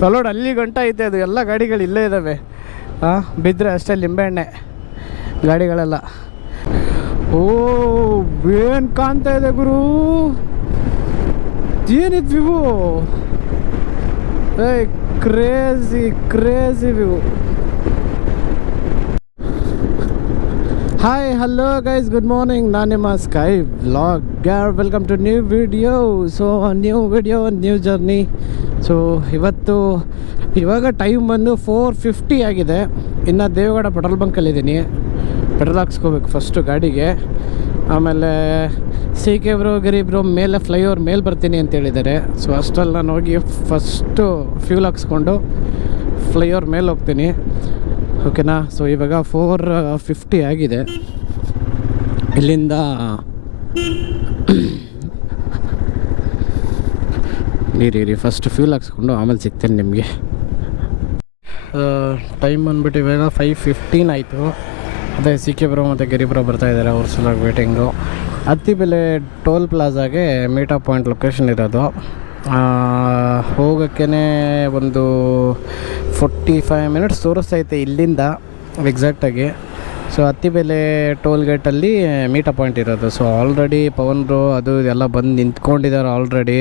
ಕಲ್ಲೋಡು ಅಲ್ಲಿ ಗಂಟ ಐತೆ, ಅದು ಎಲ್ಲ ಗಾಡಿಗಳು ಇಲ್ಲೇ ಇದ್ದಾವೆ. ಬಿದ್ದರೆ ಅಷ್ಟೇ ಲಿಂಬೆಹಣ್ಣೆ ಗಾಡಿಗಳೆಲ್ಲ. ಓ ಏನು ಕಾಣ್ತಾ ಇದೆ ಗುರು, ಏನಿದ್ view, crazy crazy view. Hi hello guys, good morning. ನಾನು ನಿಮ್ಮ sky vlogger. Welcome to new video. So new video, new journey. So ಇವಾಗ ಟೈಮ್ ಬಂದು 4:50 ಆಗಿದೆ. ಇನ್ನು ದೇವಗಡ ಪೆಟ್ರೋಲ್ ಬಂಕಲ್ಲಿದ್ದೀನಿ. ಪೆಟ್ರೋಲ್ ಹಾಕ್ಸ್ಕೋಬೇಕು ಫಸ್ಟು ಗಾಡಿಗೆ. ಆಮೇಲೆ CK ಬ್ರೋ, ಗಿರಿ ಬ್ರೋ ಮೇಲೆ ಫ್ಲೈಓವರ್ ಮೇಲೆ ಬರ್ತೀನಿ ಅಂತ ಹೇಳಿದ್ದಾರೆ. ಸೊ ಅಷ್ಟರಲ್ಲಿ ನಾನು ಹೋಗಿ ಫಸ್ಟು ಫ್ಯೂಲ್ ಹಾಕ್ಸ್ಕೊಂಡು ಫ್ಲೈಓವರ್ ಮೇಲೆ ಹೋಗ್ತೀನಿ. ಓಕೆನಾ. ಸೊ ಇವಾಗ 4:50 ಆಗಿದೆ. ಇಲ್ಲಿಂದ ನೀರಿ ಫಸ್ಟ್ ಫ್ಯೂಲ್ ಹಾಕ್ಸ್ಕೊಂಡು ಆಮೇಲೆ ಸಿಗ್ತೇನೆ ನಿಮಗೆ. ಟೈಮ್ ಬಂದ್ಬಿಟ್ಟು ಇವಾಗ 5:15 ಆಯಿತು. ಅದೇ CK ಬ್ರೋ ಮತ್ತು ಗಿರಿ ಬ್ರೋ ಬರ್ತಾಯಿದ್ದಾರೆ, ಅವ್ರ ಸಲುವಾಗಿ ವೇಟಿಂಗು. ಅತ್ತಿಬೆಲೆ ಟೋಲ್ ಪ್ಲಾಜಾಗೆ ಮೀಟಪ್ ಪಾಯಿಂಟ್ ಲೊಕೇಶನ್ ಇರೋದು. ಹೋಗೋಕ್ಕೇ ಒಂದು 45 ಮಿನಿಟ್ಸ್ ತೋರಿಸ್ತೈತೆ ಇಲ್ಲಿಂದ ಎಕ್ಸಾಕ್ಟಾಗಿ. ಸೊ ಅತ್ತಿಬೆಲೆ ಟೋಲ್ ಗೇಟಲ್ಲಿ ಮೀಟಪ್ ಪಾಯಿಂಟ್ ಇರೋದು. ಸೊ ಆಲ್ರೆಡಿ ಪವನ್ ಬ್ರೋ ಅದು ಇದೆಲ್ಲ ಬಂದು ನಿಂತ್ಕೊಂಡಿದ್ದಾರೆ already.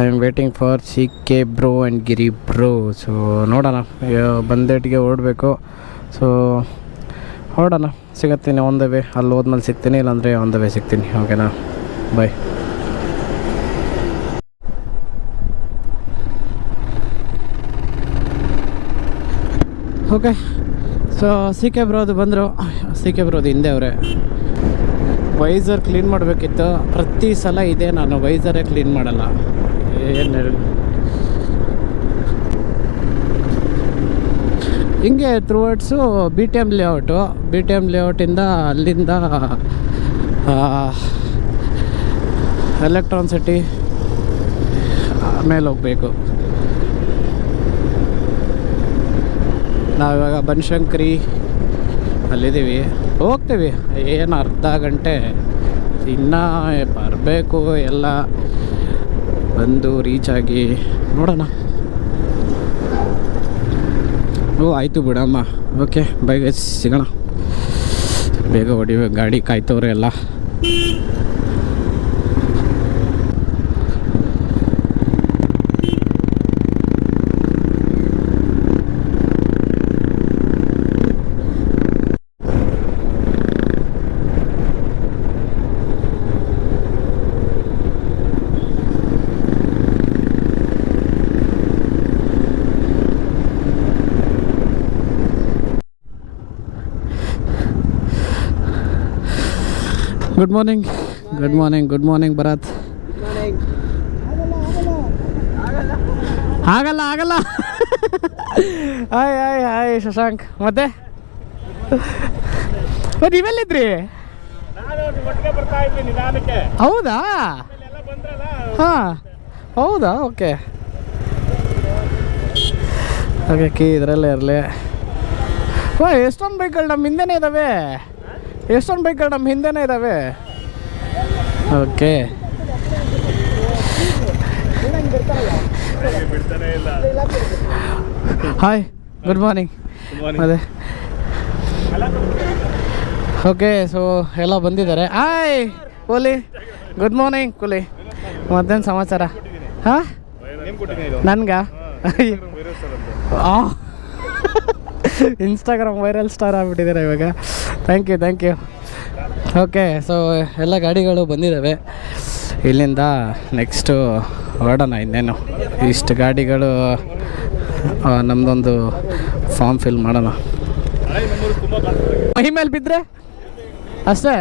I am waiting for CK bro and Giri bro. So ನೋಡೋಣ, ಬಂದೇಟಿಗೆ ಓಡಬೇಕು. ಸೊ ಹೊರಡೋಣ, ಸಿಗತ್ತೀನಿ ಆನ್ ದ ವೇ. ಅಲ್ಲಿ ಹೋದ್ಮೇಲೆ ಸಿಗ್ತೀನಿ, ಇಲ್ಲಾಂದರೆ ಆನ್ ದ ವೇ ಸಿಗ್ತೀನಿ. ಓಕೆನಾ, ಬಾಯ್. ಓಕೆ. ಸೊ CK ಬ್ರೋದು ಬಂದರು. CK ಬ್ರೋದು ಹಿಂದೆ ಅವರೇ. ವೈಸರ್ ಕ್ಲೀನ್ ಮಾಡಬೇಕಿತ್ತು. ಪ್ರತಿ ಸಲ ಇದೆ, ನಾನು ವೈಸರೇ ಕ್ಲೀನ್ ಮಾಡಲ್ಲ. ಏನು ಹಿಂಗೆ ಥ್ರೂವರ್ಡ್ಸು BTM ಲೇಔಟು. BTM ಲೇಔಟಿಂದ ಅಲ್ಲಿಂದ ಎಲೆಕ್ಟ್ರಾನ್ ಸಿಟಿ ಮೇಲೆ ಹೋಗಬೇಕು. ನಾವಿವಾಗ ಬನಶಂಕರಿ ಅಲ್ಲಿದ್ದೀವಿ, ಹೋಗ್ತೀವಿ. ಏನು ಅರ್ಧ ಗಂಟೆ ಇನ್ನೂ ಬರಬೇಕು. ಎಲ್ಲ ಬಂದು ರೀಚ್ ಆಗಿ ನೋಡೋಣ. ಓ ಆಯಿತು ಬಿಡಮ್ಮ. ಓಕೆ ಬೈ ಗೈಸ್, ಸಿಗೋಣ. ಬೇಗ ಹೊಡಿಬೇಕು, ಗಾಡಿ ಕಾಯ್ತವ್ರೆ ಎಲ್ಲ. Good morning, good morning, good morning Bharat. ಆಗಲ್ಲ ಆಗಲ್ಲ. Hi hi hi Shashank. ಮತ್ತೆ ನೀವೆಲ್ಲಿದ್ರಿ? ಹೌದಾ? ಹಾಂ ಹೌದಾ, ಓಕೆ ಓಕೆ. ಕೀ ಇದರಲ್ಲೇ ಇರಲಿ. ಎಷ್ಟೊಂದು ಬೈಕ್ಗಳು ನಮ್ಮ ಹಿಂದೆನೇ ಇದ್ದಾವೆ. ಎಷ್ಟೊಂದು ಬೈಕ್ಗಳು ನಮ್ಮ ಹಿಂದೆನೇ ಇದ್ದಾವೆ. ಓಕೆ. Hi, good morning. ಅದೇ ಓಕೆ. ಸೊ ಎಲ್ಲ ಬಂದಿದ್ದಾರೆ. ಹಾಯ್ ಕೂಲಿ, ಗುಡ್ ಮಾರ್ನಿಂಗ್ ಕೂಲಿ. ಮತ್ತೇನು ಸಮಾಚಾರ? ಹಾಂ ನನ್ಗ ಇನ್ಸ್ಟಾಗ್ರಾಮ್ ವೈರಲ್ ಸ್ಟಾರ್ ಆಗಿಬಿಟ್ಟಿದ್ದಾರೆ ಇವಾಗ. Thank you, thank you. Okay. So ಎಲ್ಲ ಗಾಡಿಗಳು ಬಂದಿದ್ದಾವೆ. ಇಲ್ಲಿಂದ ನೆಕ್ಸ್ಟು ಹೊರಡೋಣ. ಇನ್ನೇನು ಇಷ್ಟು ಗಾಡಿಗಳು, ನಮ್ಮದೊಂದು ಫಾರ್ಮ್ ಫಿಲ್ ಮಾಡೋಣ. ಮೈ ಮೇಲೆ ಬಿದ್ದರೆ ಅಷ್ಟೇ.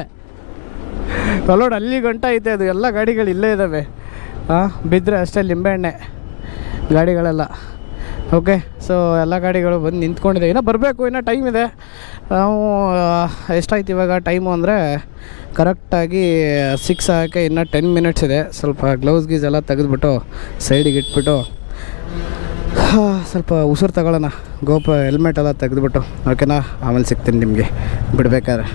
ಕಲ್ಲೋಡು ಅಲ್ಲಿ ಗಂಟ ಐತೆ, ಅದು ಎಲ್ಲ ಗಾಡಿಗಳು ಇಲ್ಲೇ ಇದ್ದಾವೆ. ಬಿದ್ದರೆ ಅಷ್ಟೇ ಲಿಂಬೆಹಣ್ಣೆ ಗಾಡಿಗಳೆಲ್ಲ. ಓಕೆ. ಸೊ ಎಲ್ಲ ಗಾಡಿಗಳು ಬಂದು ನಿಂತ್ಕೊಂಡಿದೆ. ಇನ್ನೂ ಬರಬೇಕು, ಇನ್ನೂ ಟೈಮ್ ಇದೆ. ನಾವು ಎಷ್ಟಾಯ್ತು ಇವಾಗ ಟೈಮು ಅಂದರೆ ಕರೆಕ್ಟಾಗಿ 6 ಆಗೋಕ್ಕೆ ಇನ್ನೂ 10 ಮಿನಿಟ್ಸ್ ಇದೆ. ಸ್ವಲ್ಪ ಗ್ಲೌಸ್ ಗೀಸ್ ಎಲ್ಲ ತೆಗೆದುಬಿಟ್ಟು ಸೈಡಿಗೆ ಇಟ್ಬಿಟ್ಟು ಸ್ವಲ್ಪ ಉಸಿರು ತಗೊಳ್ಳೋಣ. ಹೆಲ್ಮೆಟ್ ಎಲ್ಲ ತೆಗೆದುಬಿಟ್ಟು. ಓಕೆನಾ, ಆಮೇಲೆ ಸಿಗ್ತೀನಿ ನಿಮಗೆ ಬಿಡಬೇಕಾದ್ರೆ.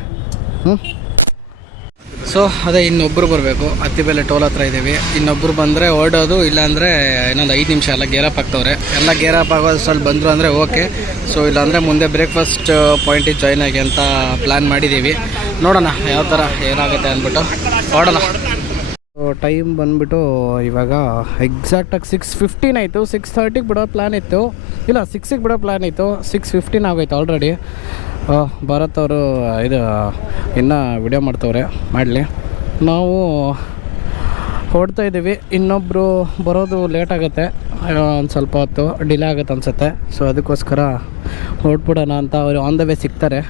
ಸೊ ಅದೇ ಇನ್ನೊಬ್ಬರು ಬರಬೇಕು. ಅತ್ತಿಬೆಲೆ ಟೋಲ್ ಹತ್ರ ಇದ್ದೀವಿ. ಇನ್ನೊಬ್ಬರು ಬಂದರೆ ಓಡೋದು, ಇಲ್ಲಾಂದರೆ ಇನ್ನೊಂದು 5 ನಿಮಿಷ ಎಲ್ಲ ಗೇರಪ್ ಆಗ್ತವ್ರೆ. ಎಲ್ಲ ಗೇರಪ್ ಆಗೋದ್ರಲ್ಲಿ ಬಂದರು ಅಂದರೆ ಓಕೆ. ಸೊ ಇಲ್ಲಾಂದರೆ ಮುಂದೆ ಬ್ರೇಕ್ಫಾಸ್ಟ್ ಪಾಯಿಂಟಿಗೆ ಜಾಯ್ನ್ ಆಗಿ ಅಂತ ಪ್ಲ್ಯಾನ್ ಮಾಡಿದ್ದೀವಿ. ನೋಡೋಣ ಯಾವ ಥರ ಏನಾಗುತ್ತೆ ಅಂದ್ಬಿಟ್ಟು ಓಡೋಣ. ಟೈಮ್ ಬಂದುಬಿಟ್ಟು ಇವಾಗ ಎಕ್ಸಾಕ್ಟಾಗಿ 6:15 ಆಯಿತು. 6:30ಗೆ ಬಿಡೋ ಪ್ಲ್ಯಾನ್ ಇತ್ತು, ಇಲ್ಲ 6ಗೆ ಬಿಡೋ ಪ್ಲ್ಯಾನ್ ಇತ್ತು. 6:15 ಆಗೋಯ್ತು ಆಲ್ರೆಡಿ. ಭಾರತ್ ಅವರು ಇದು ಇನ್ನೂ ವಿಡಿಯೋ ಮಾಡ್ತವ್ರೆ, ಮಾಡಲಿ. ನಾವು ಹೊಡ್ತಾ ಇದ್ದೀವಿ. ಇನ್ನೊಬ್ಬರು ಬರೋದು ಲೇಟ್ ಆಗುತ್ತೆ, ಒಂದು ಸ್ವಲ್ಪ ಹೊತ್ತು ಡಿಲೇ ಆಗುತ್ತೆ ಅನಿಸುತ್ತೆ. ಸೊ ಅದಕ್ಕೋಸ್ಕರ ಹೊರಟ್ಬಿಡೋಣ ಅಂತ ಅವರು ಆನ್ ದ ವೇ ಸಿಗ್ತಾರೆ.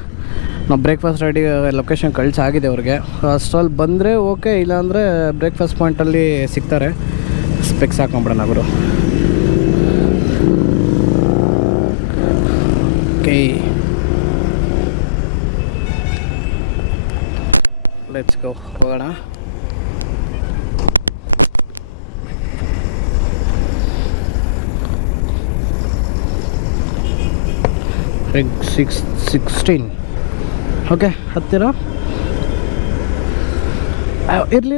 ನಾವು ಬ್ರೇಕ್ಫಾಸ್ಟ್ ರೆಡಿ ಲೊಕೇಶನ್ ಕಳಿಸಾಗಿದೆ ಅವ್ರಿಗೆ. ಅಷ್ಟರಲ್ಲಿ ಬಂದರೆ ಓಕೆ, ಇಲ್ಲಾಂದರೆ ಬ್ರೇಕ್ಫಾಸ್ಟ್ ಪಾಯಿಂಟಲ್ಲಿ ಸಿಗ್ತಾರೆ. ಸ್ಪೆಕ್ಸ್ ಹಾಕೊಂಬಿಡೋಣ ಅವರು. ಓಕೆ, ಲೆಟ್ಸ್ ಗೋ, ಹೋಗೋಣ. ರೆಗ್ 16 ಓಕೆ, ಹತ್ತಿರ ಇರಲಿ.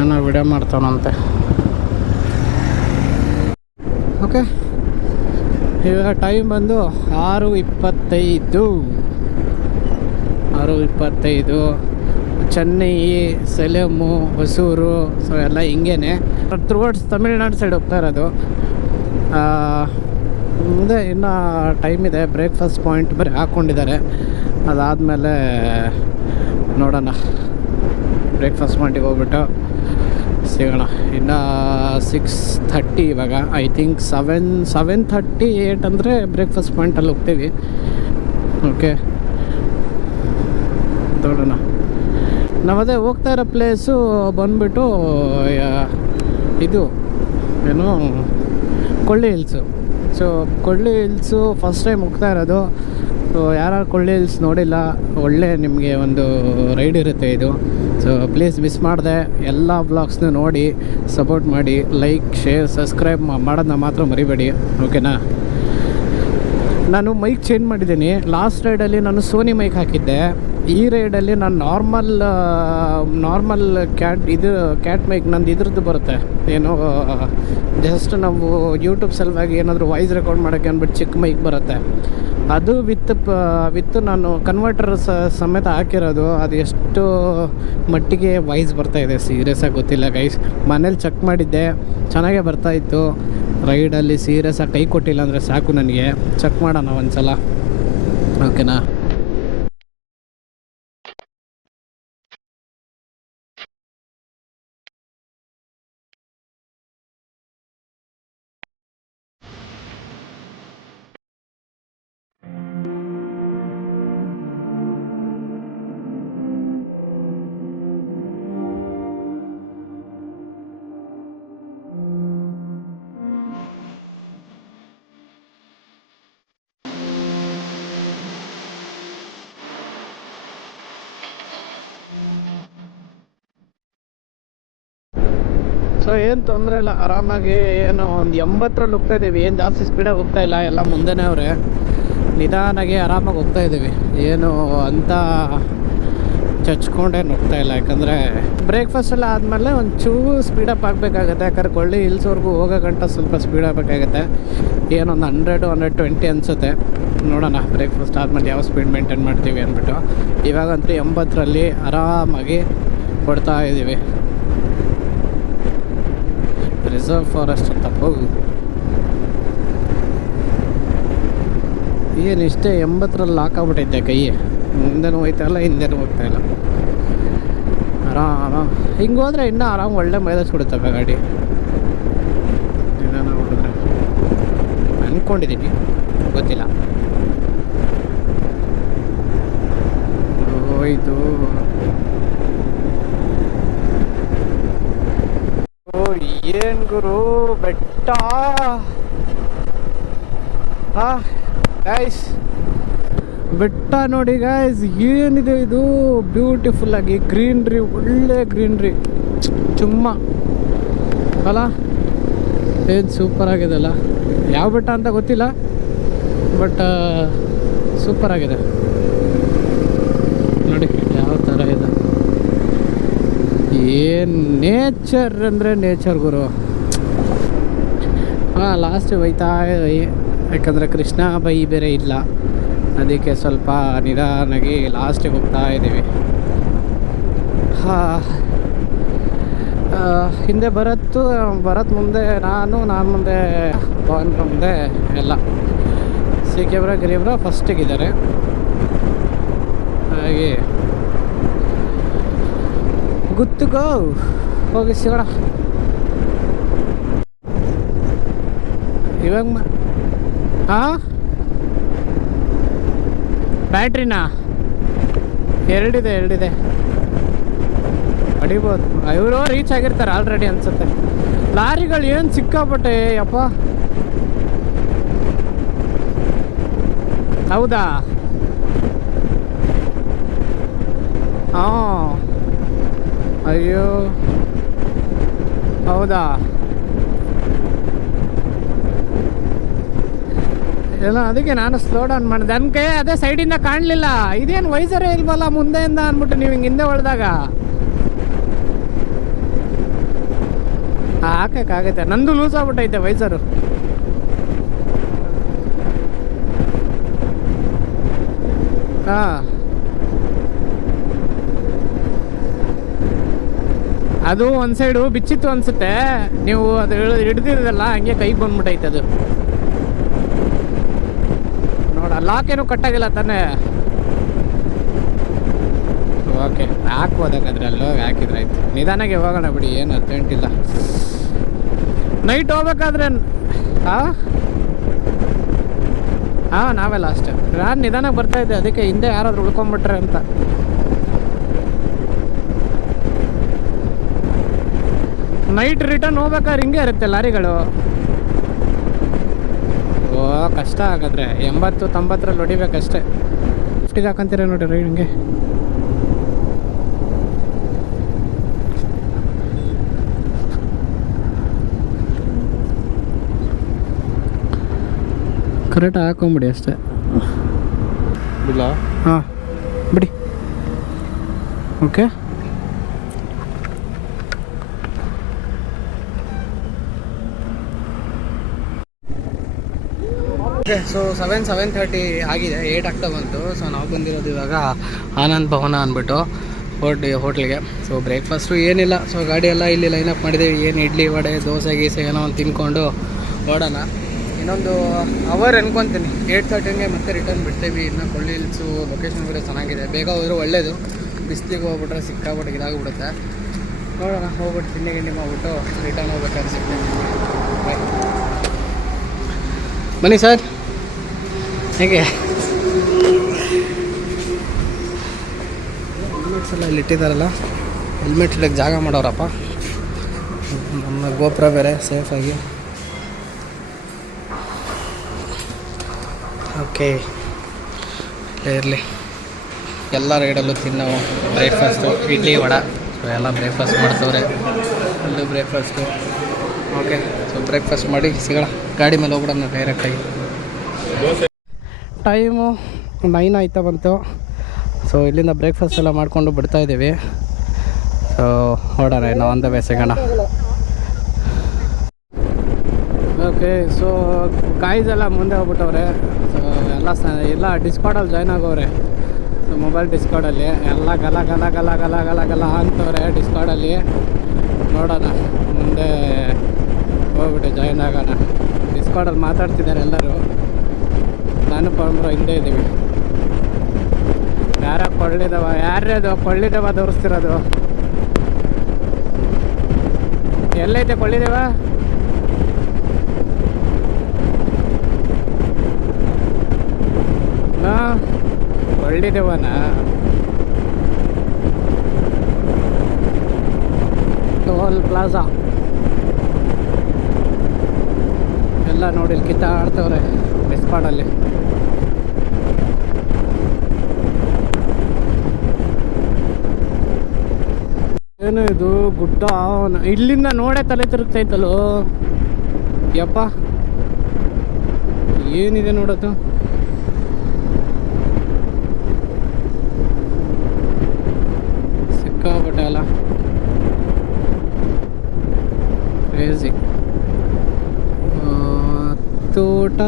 ಏನೋ ವಿಡಿಯೋ ಮಾಡ್ತಾನಂತೆ. ಓಕೆ, ಇವಾಗ ಟೈಮ್ ಬಂದು 6:25. ಚೆನ್ನೈ, ಸೆಲೆಮು, ಹೊಸೂರು, ಸೊ ಎಲ್ಲ ಹಿಂಗೇನೆ ಥ್ರೂವರ್ಡ್ಸ್ ತಮಿಳ್ನಾಡು ಸೈಡ್ ಹೋಗ್ತಾ ಇರೋದು. ಮುಂದೆ ಇನ್ನೂ ಟೈಮ್ ಇದೆ. ಬ್ರೇಕ್ಫಾಸ್ಟ್ ಪಾಯಿಂಟ್ ಬರೀ ಹಾಕ್ಕೊಂಡಿದ್ದಾರೆ. ಅದಾದಮೇಲೆ ನೋಡೋಣ, ಬ್ರೇಕ್ಫಾಸ್ಟ್ ಪಾಯಿಂಟಿಗೆ ಹೋಗ್ಬಿಟ್ಟು ಸಿಗೋಣ. ಇನ್ನು 6:30 ಇವಾಗ. ಐ ಥಿಂಕ್ 7:38 ಅಂದರೆ ಬ್ರೇಕ್ಫಾಸ್ಟ್ ಪಾಯಿಂಟಲ್ಲಿ ಹೋಗ್ತೀವಿ. ಓಕೆ, ನೋಡೋಣ. ನಾವದೇ ಹೋಗ್ತಾ ಇರೋ ಪ್ಲೇಸು ಬಂದುಬಿಟ್ಟು ಇದು ಏನು Kolli hills. So Kolli hills first time ಹೋಗ್ತಾ ಇರೋದು. ಸೊ ಯಾರು ಕೊಳ್ಳಿ ಹಿಲ್ಸ್ ನೋಡಿಲ್ಲ, ಒಳ್ಳೆ ನಿಮಗೆ ಒಂದು ರೈಡ್ ಇರುತ್ತೆ ಇದು. ಸೊ ಪ್ಲೀಸ್ ಮಿಸ್ ಮಾಡಿದೆ, ಎಲ್ಲ ವ್ಲಾಗ್ಸ್ನ ನೋಡಿ ಸಪೋರ್ಟ್ ಮಾಡಿ. ಲೈಕ್, ಶೇರ್, ಸಬ್ಸ್ಕ್ರೈಬ್ ಮಾಡೋದನ್ನ ಮಾತ್ರ ಮರಿಬೇಡಿ, ಓಕೆನಾ. ನಾನು ಮೈಕ್ ಚೇಂಜ್ ಮಾಡಿದ್ದೀನಿ. ಲಾಸ್ಟ್ ರೈಡಲ್ಲಿ ನಾನು ಸೋನಿ ಮೈಕ್ ಹಾಕಿದ್ದೆ. ಈ ರೈಡಲ್ಲಿ ನಾನು ನಾರ್ಮಲ್ ಕ್ಯಾಟ್ ಮೈಕ್ ನಂದು ಇದ್ರದ್ದು ಬರುತ್ತೆ. ಏನೋ ಜಸ್ಟ್ ನಾವು ಯೂಟ್ಯೂಬ್ ಸಲುವಾಗಿ ಏನಾದರೂ ವಾಯ್ಸ್ ರೆಕಾರ್ಡ್ ಮಾಡೋಕ್ಕೆ ಅಂದ್ಬಿಟ್ಟು ಚಿಕ್ಕ ಮೈಕ್ ಬರುತ್ತೆ. ಅದು ವಿತ್ ನಾನು ಕನ್ವರ್ಟರ್ ಸಮೇತ ಹಾಕಿರೋದು. ಅದು ಎಷ್ಟು ಮಟ್ಟಿಗೆ ವಾಯ್ಸ್ ಬರ್ತಾಯಿದೆ ಸೀರಿಯಸ್ಸಾಗಿ ಗೊತ್ತಿಲ್ಲ ಗೈಸ್. ಮನೇಲಿ ಚೆಕ್ ಮಾಡಿದ್ದೆ, ಚೆನ್ನಾಗೇ ಬರ್ತಾಯಿತ್ತು. ರೈಡಲ್ಲಿ ಸೀರಿಯಸ್ಸಾಗಿ ಕೈ ಕೊಟ್ಟಿಲ್ಲ ಅಂದರೆ ಸಾಕು ನನಗೆ. ಚೆಕ್ ಮಾಡೋಣ ಒಂದು ಸಲ, ಓಕೆನಾ. ಸೊ ಏನು ತೊಂದರೆ ಇಲ್ಲ, ಆರಾಮಾಗಿ ಏನು ಒಂದು 80ರಲ್ಲಿ ಹೋಗ್ತಾ ಇದ್ದೀವಿ. ಏನು ಜಾಸ್ತಿ ಸ್ಪೀಡಾಗಿ ಹೋಗ್ತಾ ಇಲ್ಲ, ಎಲ್ಲ ಮುಂದೆನೇ ಅವರೇ. ನಿಧಾನಾಗಿ ಆರಾಮಾಗಿ ಹೋಗ್ತಾ ಇದ್ದೀವಿ, ಏನು ಅಂತ ಚಚ್ಕೊಂಡೇನು ಹೋಗ್ತಾ ಇಲ್ಲ. ಯಾಕಂದರೆ ಬ್ರೇಕ್ಫಾಸ್ಟ್ ಎಲ್ಲ ಆದಮೇಲೆ ಒಂಚೂರು ಸ್ಪೀಡಪ್ ಆಗಬೇಕಾಗತ್ತೆ. ಯಾಕಂದ್ರೆ ಕೊಳ್ಳಿ ಹಿಲ್ಸ್ವರೆಗೂ ಹೋಗೋ ಗಂಟ ಸ್ವಲ್ಪ ಸ್ಪೀಡ್ ಆಗಬೇಕಾಗತ್ತೆ. ಏನೊಂದು 100-120 ಅನಿಸುತ್ತೆ. ನೋಡೋಣ ಬ್ರೇಕ್ಫಾಸ್ಟ್ ಆದಮೇಲೆ ಯಾವ ಸ್ಪೀಡ್ ಮೇಂಟೈನ್ ಮಾಡ್ತೀವಿ ಅಂದ್ಬಿಟ್ಟು. ಇವಾಗಂತೂ 80ರಲ್ಲಿ ಆರಾಮಾಗಿ ಕೊಡ್ತಾ ಇದ್ದೀವಿ. ರಿಸರ್ವ್ ಫಾರೆಸ್ಟ್ ಅಂತ ಹೋಗಿ ಏನು ಇಷ್ಟೇ 80ರಲ್ಲಿ ಹಾಕಾಗ್ಬಿಟ್ಟೈತೆ ಕೈ. ಮುಂದೆನೂ ಹೋಗ್ತಾಯಿಲ್ಲ, ಹಿಂದೆನೂ ಹೋಗ್ತಾಯಿಲ್ಲ. ಆರಾಮ ಹಿಂಗೆ ಹೋದರೆ ಇನ್ನೂ ಆರಾಮ್ ಒಳ್ಳೆ ಮೈಲೇಜ್ ಕೊಡುತ್ತವೆ ಗಾಡಿ. ನಿಧಾನ ಹೊಡಿದ್ರೆ ಅಂದ್ಕೊಂಡಿದ್ದೀನಿ, ಗೊತ್ತಿಲ್ಲ. ಹೋಯ್ತು. ಏನು ಗುರು ಬೆಟ್ಟ. ಗೈಸ್ ಬೆಟ್ಟ ನೋಡಿ ಗೈಸ್, ಏನಿದೆ ಇದು ಬ್ಯೂಟಿಫುಲ್ಲಾಗಿ ಗ್ರೀನ್ರಿ, ಒಳ್ಳೆ ಗ್ರೀನ್ರಿ. ಅಲ್ಲ ಏನು ಸೂಪರ್ ಆಗಿದೆ ಅಲ್ಲ. ಯಾವ ಬೆಟ್ಟ ಅಂತ ಗೊತ್ತಿಲ್ಲ, ಬಟ್ ಸೂಪರ್ ಆಗಿದೆ ನೋಡಿ ಯಾವ ಥರ ಇದೆ. ಏನು ನೇಚರ್ ಅಂದರೆ ನೇಚರ್ ಗುರು. ಹಾಂ ಲಾಸ್ಟ್ ಹೋಯ್ತಾ ಯಾಕಂದರೆ ಕೃಷ್ಣ ಬೈ ಬೇರೆ ಇಲ್ಲ, ಅದಕ್ಕೆ ಸ್ವಲ್ಪ ನಿಧಾನಾಗಿ ಲಾಸ್ಟಿಗೆ ಹೋಗ್ತಾ ಇದ್ದೀವಿ. ಹಾಂ ಹಿಂದೆ ಭರತ್ ಮುಂದೆ ನಾನು ಮುಂದೆ ಪವನ್ ಮುಂದೆ ಎಲ್ಲ ಸಿಕ್ಕಿಬ್ರ ಗಿರಿಬ್ರ ಫಸ್ಟಿಗಿದ್ದಾರೆ. ಹಾಗೆ ಗುತ್ತು ಗೋ ಹೋಗಿ ಸಿಗೋಣ ಇವಾಗ. ಹಾಂ ಬ್ಯಾಟ್ರಿನಾ ಎರಡಿದೆ ಹೊಡಿಬೋದು. ಇವರು ರೀಚ್ ಆಗಿರ್ತಾರೆ ಆಲ್ರೆಡಿ ಅನ್ಸುತ್ತೆ. ಲಾರಿಗಳು ಏನು ಸಿಕ್ಕಾಪಟ್ಟೆ ಯಪ್ಪ. ಹೌದಾ? ಹಾಂ ಅಯ್ಯೋ ಹೌದಾ? ಎಲ್ಲ ಅದಕ್ಕೆ ನಾನು ಸ್ಲೋ ಡೌನ್ ಮಾಡಿದೆ. ನನ್ನ ಕೈ ಅದೇ ಸೈಡಿಂದ ಕಾಣಲಿಲ್ಲ. ಇದೇನು ವೈಸರೇ ಇಲ್ವಲ್ಲ ಮುಂದೆಯಿಂದ ಅಂದ್ಬಿಟ್ಟು ನೀವು ಹಿಂಗೆ ಹಿಂದೆ ಹೊಡೆದಾಗ ಹಾಕಕ್ಕಾಗತ್ತೆ. ನಂದು ಲೂಸ್ ಆಗ್ಬಿಟ್ಟೈತೆ ವೈಸರು. ಹಾಂ ಅದು ಒಂದು ಸೈಡು ಬಿಚ್ಚಿತ್ತು ಅನ್ಸುತ್ತೆ. ನೀವು ಅದು ಹಿಡ್ದಿರಲ್ಲ ಹಂಗೆ ಕೈಗೆ ಬಂದ್ಬಿಟ್ಟೈತೆ ಅದು. ನೋಡ ಲಾಕ್ ಏನು ಕಟ್ಟಾಗಿಲ್ಲ ತಾನೇ. ಓಕೆ ಹಾಕ್ಬೋದಾಗಾದ್ರೆ ಅಲ್ಲೋಗಿ ಹಾಕಿದ್ರೆ ಆಯ್ತು. ನಿಧಾನಾಗಿ ಹೋಗೋಣ ಬಿಡಿ, ಏನು ಅರ್ಜೆಂಟ್ ಇಲ್ಲ. ನೈಟ್ ಹೋಗ್ಬೇಕಾದ್ರೆ ಹಾಂ ನಾವೇ ಲಾಸ್ಟ್. ನಾನು ನಿಧಾನಕ್ಕೆ ಬರ್ತಾಯಿದ್ದೆ, ಅದಕ್ಕೆ ಹಿಂದೆ ಯಾರಾದ್ರೂ ಉಳ್ಕೊಂಬಿಟ್ರೆ ಅಂತ. ನೈಟ್ ರಿಟರ್ನ್ ಹೋಗ್ಬೇಕಾದ್ರೆ ಹಿಂಗೆ ಇರುತ್ತೆ ಲಾರಿಗಳು. ಓ ಕಷ್ಟ ಹಾಗಾದ್ರೆ 80-90ರಲ್ಲಿ ಹೊಡಿಬೇಕಷ್ಟೇ. 50ಗೆ ಹಾಕಂತೀರ ನೋಡಿ ರೈಡಿಂಗೆ. ಕರೆಕ್ಟಾಗಿ ಹಾಕೊಂಬಿಡಿ ಅಷ್ಟೇ. ಬಿಡ ಹಾಂ ಬಿಡಿ. ಓಕೆ ಸೊ 7:30 ಆಗಿದೆ, 8 ಆಗ್ತಾ ಬಂತು. ಸೊ ನಾವು ಬಂದಿರೋದು ಇವಾಗ ಆನಂದ್ ಭವನ ಅಂದ್ಬಿಟ್ಟು ಹೋಟ್ಲಿಗೆ. ಸೊ ಬ್ರೇಕ್ಫಾಸ್ಟು ಏನಿಲ್ಲ. ಸೊ ಗಾಡಿ ಎಲ್ಲ ಇಲ್ಲಿ ಲೈನಪ್ ಮಾಡಿದ್ದೀವಿ. ಏನು ಇಡ್ಲಿ ವಡೆ ದೋಸೆ ಗೀಸೆ ಏನೋ ಒಂದು ತಿನ್ಕೊಂಡು ಓಡೋಣ. ಇನ್ನೊಂದು ಅವರ್ ಅನ್ಕೊತೀನಿ. 8:30ಗೆ ಮತ್ತೆ ರಿಟರ್ನ್ ಬಿಡ್ತೀವಿ. ಇನ್ನು ಕೊಳ್ಳಿ ಹಿಲ್ಸು ಲೊಕೇಶನ್ ಬೇರೆ ಚೆನ್ನಾಗಿದೆ. ಬೇಗ ಹೋದರೂ ಒಳ್ಳೆಯದು. ಬಿಸಿಲಿಗೆ ಹೋಗ್ಬಿಟ್ರೆ ಸಿಕ್ಕಾಬಿಟ್ಟು ಇದಾಗ್ಬಿಡುತ್ತೆ. ನೋಡೋಣ, ಹೋಗ್ಬಿಟ್ಟು ತಿಂಡಿ ಮಾಡ್ಬಿಟ್ಟು ರಿಟರ್ನ್ ಹೋಗ್ಬೇಕಾದ್ರೆ ಸಿಗ್ತೀನಿ. ಬಾಯ್. ಬನ್ನಿ ಸರ್. ಹೇಗೆ ಹೆಲ್ಮೆಟ್ಸ್ ಎಲ್ಲ ಇಲ್ಲಿ ಇಟ್ಟಿದ್ದಾರಲ್ಲ, ಹೆಲ್ಮೆಟ್ ಇಡಕ್ಕೆ ಜಾಗ ಮಾಡೋರಪ್ಪ. ನಮ್ಮ ಗೋಪುರ ಬೇರೆ ಸೇಫಾಗಿ. ಓಕೆ ಇರಲಿ. ಎಲ್ಲ ರೈಡಲ್ಲೂ ತಿನ್ನೋ ಬ್ರೇಕ್ಫಾಸ್ಟು ಇಡ್ಲಿ ವಡ. ಸೊ ಎಲ್ಲ ಬ್ರೇಕ್ಫಾಸ್ಟ್ ಮಾಡ್ತವ್ರೆ. ಅಲ್ಲೂ ಬ್ರೇಕ್ಫಾಸ್ಟು. ಓಕೆ ಸೊ ಬ್ರೇಕ್ಫಾಸ್ಟ್ ಮಾಡಿ ಸಿಗೋಣ. ಗಾಡಿ ಮೇಲೆ ಹೋಗ್ಬಿಡೋಣ ಡೈರೆಕ್ಟಾಗಿ. ಟೈಮು 9 ಆಯ್ತಾ ಬಂತು. ಸೊ ಇಲ್ಲಿಂದ ಬ್ರೇಕ್ಫಾಸ್ಟ್ ಎಲ್ಲ ಮಾಡಿಕೊಂಡು ಬಿಡ್ತಾಯಿದ್ದೀವಿ. ಸೊ ಹೊಡೋಣ ಇನ್ನು ಆನ್ ದ ವೇ ಸಿಗೋಣ. ಓಕೆ ಸೊ ಗಾಯ್ಸ್ ಎಲ್ಲ ಮುಂದೆ ಹೋಗ್ಬಿಟ್ಟವ್ರೆ. ಸೊ ಎಲ್ಲ ಡಿಸ್ಕಾರ್ಡಲ್ಲಿ ಜಾಯ್ನ್ ಆಗೋವ್ರೆ. ಸೊ ಮೊಬೈಲ್ ಡಿಸ್ಕಾರ್ಡಲ್ಲಿ ಎಲ್ಲ ಗಲ ಅಂತವ್ರೆ ಡಿಸ್ಕಾರ್ಡಲ್ಲಿ. ನೋಡೋಣ ಮುಂದೆ ಹೋಗ್ಬಿಟ್ಟು ಜಾಯ್ನ್ ಆಗೋಣ. ಡಿಸ್ಕಾರ್ಡಲ್ಲಿ ಮಾತಾಡ್ತಿದ್ದಾರೆ ಎಲ್ಲರೂ. ನಾನು ಪಂಬ್ರು ಹಿಂದೆ ಇದ್ದೀವಿ. ಯಾರೋ ಯಾರ್ಯಾರು ಕೊಳ್ಳಿದವ ತೋರಿಸ್ತಿರೋದು. ಎಲ್ಲೈತೆ ಕೊಳ್ಳಿದೇವ? ಕೊಳ್ಳಿದೇವನಾ? ಟೋಲ್ ಪ್ಲಾಜಾ ಎಲ್ಲ ನೋಡಿ ಕಿತ್ತಾಡ್ತವ್ರೆ ಡಿಸ್ಕಾರ್ಡಲ್ಲಿ. ಏನು ಇದು ಗುಡ್ಡ ಇಲ್ಲಿಂದ ನೋಡೇ ತಲೆ ತಿರುಗ್ತೈತಲ್ಲೋ ಯಪ್ಪ. ಏನಿದೆ ನೋಡೋದು, ಸಿಕ್ಕಾಪಟ್ಟೆ ಅಲ್ಲ, ಕ್ರೇಜಿ. ತೋಟ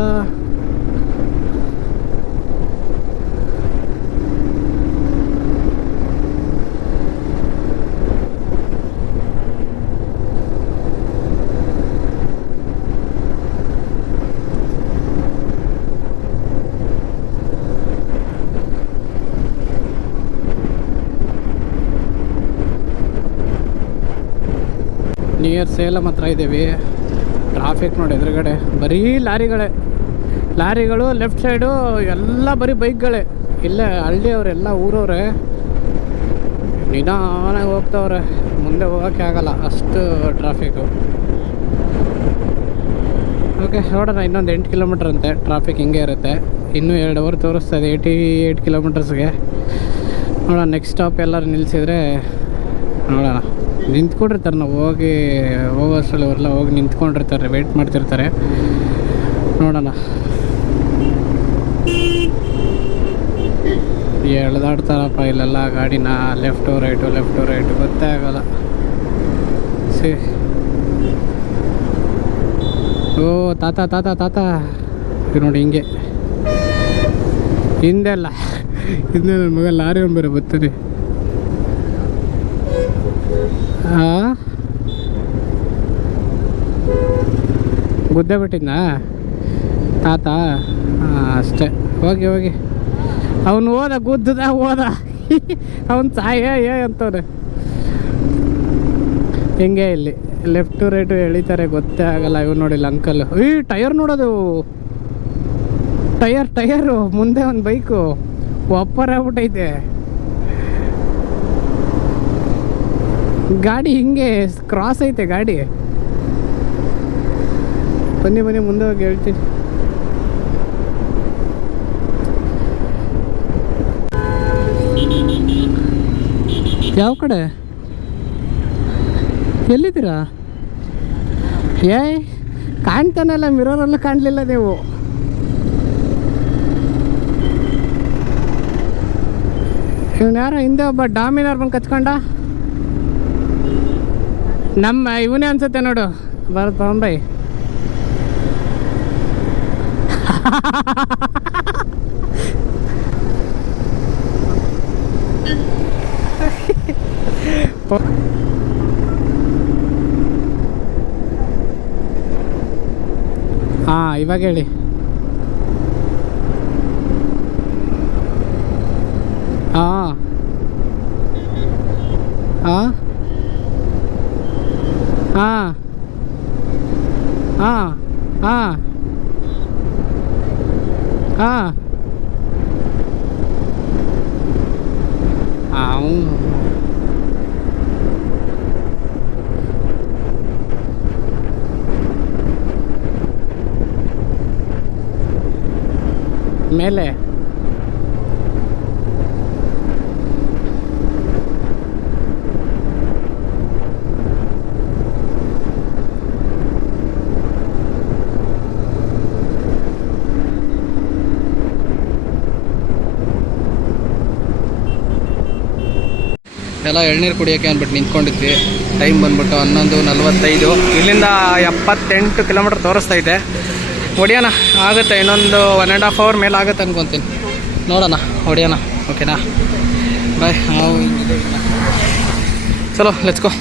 ನಿಯರ್ ಸೇಲಂ ಹತ್ರ ಇದ್ದೀವಿ. ಟ್ರಾಫಿಕ್ ನೋಡಿ ಎದುರುಗಡೆ ಬರೀ ಲಾರಿಗಳು ಲೆಫ್ಟ್ ಸೈಡು ಎಲ್ಲ ಬರೀ ಬೈಕ್ಗಳೇ. ಇಲ್ಲೇ ಹಳ್ಳಿಯವರೆಲ್ಲ ಊರವ್ರೆ, ನಿಧಾನಾಗಿ ಹೋಗ್ತವ್ರೆ, ಮುಂದೆ ಹೋಗೋಕ್ಕೆ ಆಗಲ್ಲ ಅಷ್ಟು ಟ್ರಾಫಿಕ್ಕು. ಓಕೆ ನೋಡೋಣ, ಇನ್ನೊಂದು 8 ಕಿಲೋಮೀಟ್ರ್ ಅಂತೆ ಟ್ರಾಫಿಕ್ ಹಿಂಗೆ ಇರುತ್ತೆ. ಇನ್ನೂ 2 ಅವರ್ ತೋರಿಸ್ತದೆ 88 ಕಿಲೋಮೀಟರ್ಸ್ಗೆ. ನೋಡೋಣ ನೆಕ್ಸ್ಟ್ ಸ್ಟಾಪ್ ಎಲ್ಲರೂ ನಿಲ್ಲಿಸಿದ್ರೆ ನೋಡೋಣ. ನಿಂತ್ಕೊಂಡಿರ್ತಾರೆ, ನಾವು ಹೋಗೋ ಅಷ್ಟರಲ್ಲಿ ಅವರೆಲ್ಲ ಹೋಗಿ ನಿಂತ್ಕೊಂಡಿರ್ತಾರೆ, ವೆಯ್ಟ್ ಮಾಡ್ತಿರ್ತಾರೆ. ನೋಡೋಣ, ಎಳ್ದಾಡ್ತಾರಪ್ಪ ಇಲ್ಲೆಲ್ಲ ಗಾಡಿನ, ಲೆಫ್ಟು ರೈಟು ಗೊತ್ತೇ ಆಗಲ್ಲ. ಓ ತಾತ ಇದು ನೋಡಿ ಹಿಂಗೆ ಹಿಂದೆ ನನ್ನ ಮಗ ಲಾರಿ ಒಂದು ಬೇರೆ ಬರ್ತೀನಿ. ಗುದ್ದೆ ಬಿಟ್ಟಿದ್ನಾ ತಾತ? ಅಷ್ಟೇ, ಹೋಗಿ ಅವನು ಹೋದ ಅವನು ಸಾಯ ಅಂತವ್ರೆ. ಹಿಂಗೆ ಇಲ್ಲಿ ಲೆಫ್ಟು ರೈಟು ಎಳಿತಾರೆ, ಗೊತ್ತೇ ಆಗಲ್ಲ. ಇವ್ ನೋಡಿಲ್ಲ ಅಂಕಲ್, ಈ ಟೈರ್ ನೋಡೋದು, ಟೈರು ಮುಂದೆ ಒಂದು ಬೈಕು ವಾಪರ್ ಆಗ್ಬಿಟ್ಟೈತೆ. ಗಾಡಿ ಹಿಂಗೆ ಕ್ರಾಸ್ ಐತೆ ಗಾಡಿ. ಬನ್ನಿ ಮುಂದೆ ಹೋಗಿ ಹೇಳ್ತೀನಿ. ಯಾವ ಕಡೆ ಎಲ್ಲಿದ್ದೀರಾ? ಕಾಣ್ತಾನಲ್ಲ, ಮಿರರೆಲ್ಲ ಕಾಣಲಿಲ್ಲ ನೀವು. ಇವನು ಯಾರೋ ಹಿಂದೆ ಒಬ್ಬ ಡಾಮಿನರ್ ಬಂದು ಕಚ್ಕೊಂಡ, ನಮ್ಮ ಇವನೇ ಅನ್ಸುತ್ತೆ ನೋಡು. ಬರತ್ ಬೈ. ಹಾಂ, ಇವಾಗ ಹೇಳಿ. ಹಾಂ ಹಾಂ ಹಾಂ ಹಾಂ ಹಾಂ ಹಾಂ ಹಾಂ ಮೇಲೆ ಎಲ್ಲ ಎಳ್ನೀರು ಕುಡಿಯೋಕ್ಕೆ ಅಂದ್ಬಿಟ್ಟು ನಿಂತ್ಕೊಂಡಿದ್ವಿ. ಟೈಮ್ ಬಂದ್ಬಿಟ್ಟು 11:45. ಇಲ್ಲಿಂದ 78 ಕಿಲೋಮೀಟ್ರ್ ತೋರಿಸ್ತೈತೆ. ಹೊಡಿಯೋಣ, ಆಗುತ್ತೆ ಇನ್ನೊಂದು 1.5 ಅವರ್ ಮೇಲೆ ಆಗುತ್ತೆ ಅನ್ಕೊತೀನಿ. ನೋಡೋಣ, ಹೊಡಿಯೋಣ. ಓಕೆನಾ, ಬಾಯ್. ಚಲೋ ಲೆಟ್ಸ್ ಗೋ.